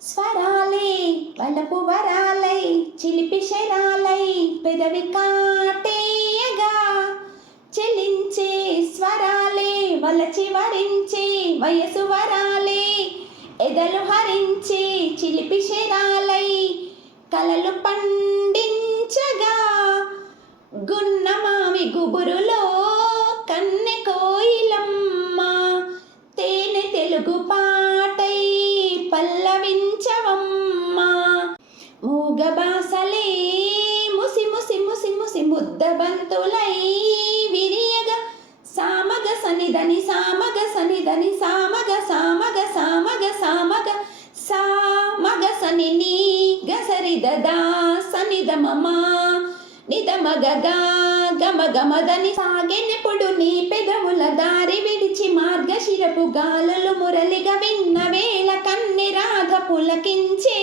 స్వరాలే వలపు వరాలై చిలిపి శరాలై పెదవి కాటేయగా చెలించే స్వరాలే వలచి వరించే వయసు వరాలే ఎదలు హరించే చిలిపి శరాలై కలలు పండించగా గున్నమావి గుబురులో కన్నె కోయిలమ్మ తేనె తెలుగు పాటై పల్లవించవమ్మా మూగ బాసలే ముసి ముసి ముసి ముసి ముద్ద బంతులై విరియగా సామగ సనిదని సామగ సనిదని సామగ సామగ సామగ సామగ సామగ సని నీ గసరి దదా సనిద మమా నిద మగగా గమ గమదని సాగెనెప్పుడు నీ పెదవుల దారి విడిచి మార్గశిరపు గాలులు మురళిగా విన్న వేళ కన్నె రాధ పులకించే